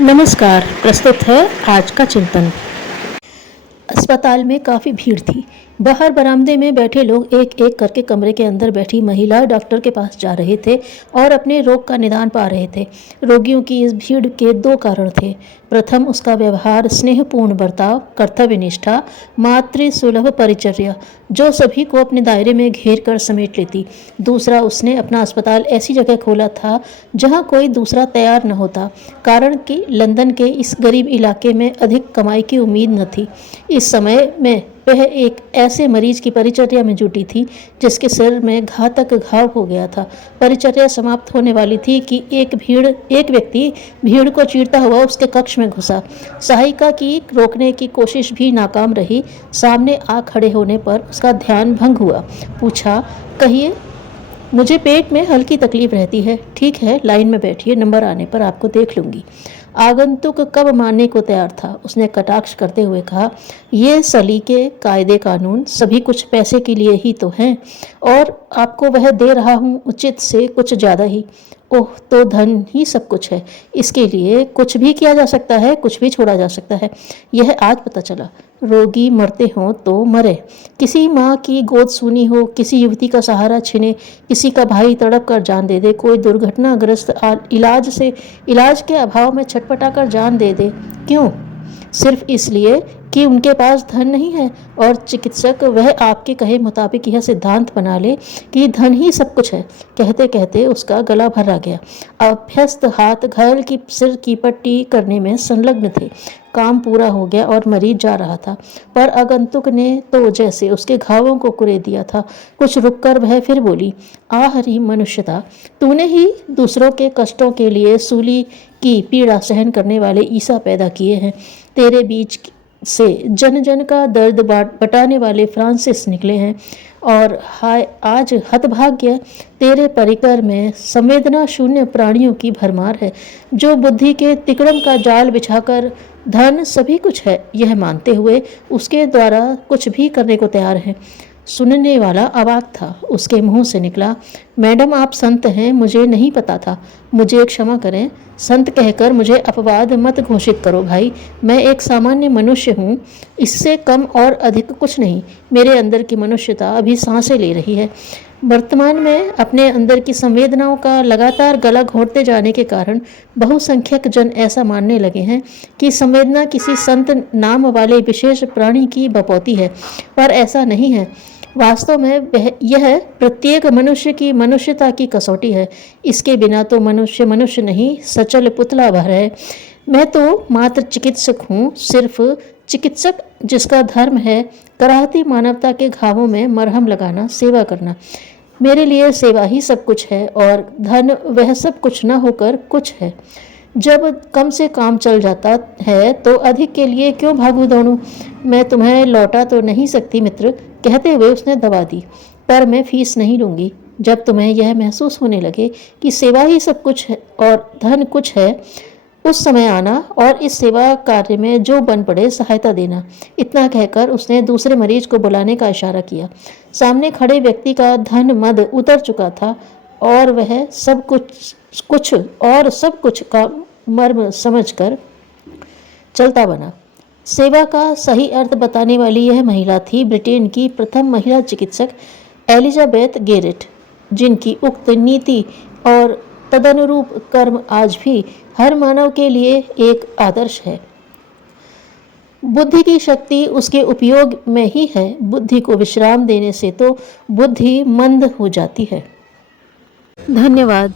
नमस्कार। प्रस्तुत है आज का चिंतन। अस्पताल में काफ़ी भीड़ थी। बाहर बरामदे में बैठे लोग एक एक करके कमरे के अंदर बैठी महिला डॉक्टर के पास जा रहे थे और अपने रोग का निदान पा रहे थे। रोगियों की इस भीड़ के दो कारण थे। प्रथम, उसका व्यवहार, स्नेहपूर्ण बर्ताव, कर्तव्य निष्ठा, मातृ सुलभ परिचर्या, जो सभी को अपने दायरे में घेर कर समेट लेती। दूसरा, उसने अपना अस्पताल ऐसी जगह खोला था जहां कोई दूसरा तैयार न होता, कारण कि लंदन के इस गरीब इलाके में अधिक कमाई की उम्मीद न थी। इस समय में वह एक ऐसे मरीज की परिचर्या में जुटी थी जिसके सिर में घातक घाव हो गया था। परिचर्या समाप्त होने वाली थी कि एक व्यक्ति भीड़ को चीरता हुआ उसके कक्ष में घुसा। सहायिका की रोकने की कोशिश भी नाकाम रही। सामने आ खड़े होने पर उसका ध्यान भंग हुआ। पूछा, कहिए। मुझे पेट में हल्की तकलीफ रहती है। ठीक है, लाइन में बैठिए, नंबर आने पर आपको देख लूंगी। आगंतुक कब मानने को तैयार था। उसने कटाक्ष करते हुए कहा, ये सलीके, कायदे, कानून सभी कुछ पैसे के लिए ही तो हैं और आपको वह दे रहा हूँ उचित से कुछ ज़्यादा ही। ओह, तो धन ही सब कुछ है। इसके लिए कुछ भी किया जा सकता है, कुछ भी छोड़ा जा सकता है। यह आज पता चला। रोगी मरते हों तो मरे, किसी माँ की गोद सूनी हो, किसी युवती का सहारा छिने, किसी का भाई तड़प कर जान दे दे, कोई दुर्घटनाग्रस्त इलाज के अभाव में छटपटा कर जान दे दे। क्यों? सिर्फ इसलिए कि उनके पास धन नहीं है और चिकित्सक वह आपके कहे मुताबिक यह सिद्धांत बना ले कि धन ही सब कुछ है। कहते कहते उसका गला भरा गया। अभ्यस्त हाथ घायल की सिर की पट्टी करने में संलग्न थे। काम पूरा हो गया और मरीज जा रहा था, पर आगंतुक ने तो जैसे उसके घावों को कुरे दिया था। कुछ रुककर वह फिर बोली, आहरी मनुष्यता, तूने ही दूसरों के कष्टों के लिए सूली की पीड़ा सहन करने वाले ईसा पैदा किए हैं। तेरे बीच से जन जन का दर्द बटाने वाले फ्रांसिस निकले हैं और हाय, आज हतभाग्य तेरे परिकर में संवेदना शून्य प्राणियों की भरमार है, जो बुद्धि के तिकड़म का जाल बिछाकर धन सभी कुछ है यह मानते हुए उसके द्वारा कुछ भी करने को तैयार है। सुनने वाला अवाक था। उसके मुंह से निकला, मैडम आप संत हैं, मुझे नहीं पता था, मुझे क्षमा करें। संत कहकर मुझे अपवाद मत घोषित करो भाई, मैं एक सामान्य मनुष्य हूँ, इससे कम और अधिक कुछ नहीं। मेरे अंदर की मनुष्यता अभी सांसें ले रही है। वर्तमान में अपने अंदर की संवेदनाओं का लगातार गला घोंटते जाने के कारण बहुसंख्यक जन ऐसा मानने लगे हैं कि संवेदना किसी संत नाम वाले विशेष प्राणी की बपौती है, पर ऐसा नहीं है। वास्तव में यह प्रत्येक मनुष्य की मनुष्यता की कसौटी है। इसके बिना तो मनुष्य मनुष्य नहीं, सचल पुतला भर है। मैं तो मात्र चिकित्सक हूँ, सिर्फ चिकित्सक जिसका धर्म है कराहती मानवता के घावों में मरहम लगाना, सेवा करना। मेरे लिए सेवा ही सब कुछ है और धन वह सब कुछ न होकर कुछ है। जब कम से काम चल जाता है तो अधिक के लिए क्यों भागू दौड़ूं। मैं तुम्हें लौटा तो नहीं सकती मित्र, कहते हुए उसने दबा दी, पर मैं फीस नहीं लूँगी। जब तुम्हें यह महसूस होने लगे कि सेवा ही सब कुछ है और धन कुछ है, उस समय आना और इस सेवा कार्य में जो बन पड़े सहायता देना। इतना कहकर उसने दूसरे मरीज को बुलाने का इशारा किया। सामने खड़े व्यक्ति का धन मद उतर चुका था और वह सब कुछ का मर्म समझकर चलता बना। सेवा का सही अर्थ बताने वाली यह महिला थी ब्रिटेन की प्रथम महिला चिकित्सक एलिजाबेथ गेरिट, जिनकी उक्त नीति और तदनुरूप कर्म आज भी हर मानव के लिए एक आदर्श है। बुद्धि की शक्ति उसके उपयोग में ही है। बुद्धि को विश्राम देने से तो बुद्धि मंद हो जाती है। धन्यवाद।